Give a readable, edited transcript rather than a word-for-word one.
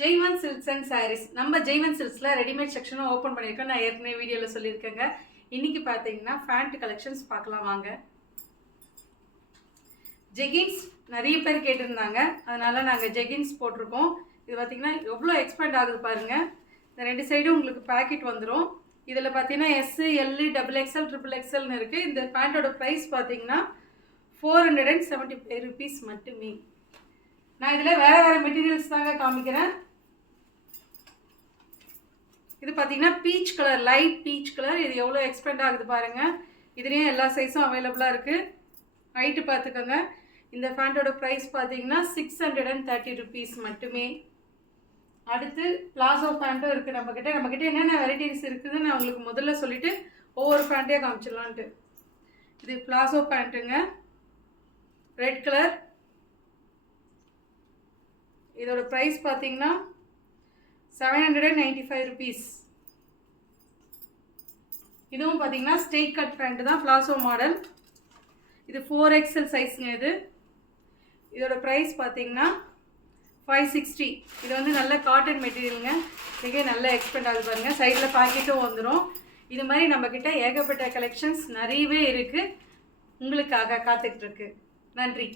Jaivan silks and saris. நம்ம ஜெய்வன் சில்க்ஸில் readymade செக்ஷனும் ஓப்பன் பண்ணியிருக்கோம். நான் ஏற்கனவே வீடியோவில் சொல்லியிருக்கேங்க. இன்றைக்கி பார்த்தீங்கன்னா ஃபேண்ட் கலெக்ஷன்ஸ் பார்க்கலாம் வாங்க. ஜெகின்ஸ் நிறைய பேர் கேட்டிருந்தாங்க, அதனால் நாங்கள் ஜெகின்ஸ் போட்டிருக்கோம். இது பார்த்திங்கன்னா எவ்வளோ எக்ஸ்பேண்ட் ஆகுது பாருங்கள். இந்த ரெண்டு சைடும் உங்களுக்கு பேக்கெட் வந்துடும். இதில் பார்த்தீங்கன்னா எஸ், எல், XXL, XXXல்னு இருக்குது. இந்த பேண்ட்டோட ப்ரைஸ் பார்த்தீங்கன்னா 475 rupees மட்டுமே. நான் இதில் வேறு மெட்டீரியல்ஸ் தாங்க காமிக்கிறேன். இது பார்த்தீங்கன்னா peach colour, light peach colour. இது எவ்வளோ எக்ஸ்பெண்ட் ஆகுது பாருங்கள். இதுலேயும் எல்லா சைஸும் அவைலபிளாக இருக்குது. ஹைட்டு பார்த்துக்கோங்க. இந்த பேண்ட்டோட ப்ரைஸ் பார்த்தீங்கன்னா 630 rupees மட்டுமே. அடுத்து பிளாசோ பேண்ட்டும் இருக்குது நம்மக்கிட்ட என்னென்ன வெரைட்டிஸ் இருக்குதுன்னு நான் உங்களுக்கு முதல்ல சொல்லிவிட்டு ஒவ்வொரு பேண்ட்டே காமிச்சிடலான்ட்டு. இது பிளாசோ பேண்ட்டுங்க, ரெட் கலர். இதோட ப்ரைஸ் பார்த்தீங்கன்னா 795 rupees. இதுவும் பார்த்தீங்கன்னா ஸ்ட்ரெயிட் கட் பேண்ட் தான், பிளாசோ மாடல். இது 4XL சைஸுங்க. இதோட ப்ரைஸ் பார்த்தீங்கன்னா 560. இது வந்து நல்ல காட்டன் மெட்டீரியலுங்க. மிக நல்ல எக்ஸ்பெண்ட் ஆகுது பாருங்கள். சைடில் பாக்கெட்டும் வந்துடும். இது மாதிரி நம்மக்கிட்ட ஏகப்பட்ட கலெக்ஷன்ஸ் நிறையவே இருக்குது, உங்களுக்காக காத்துட்ருக்கு. நன்றி.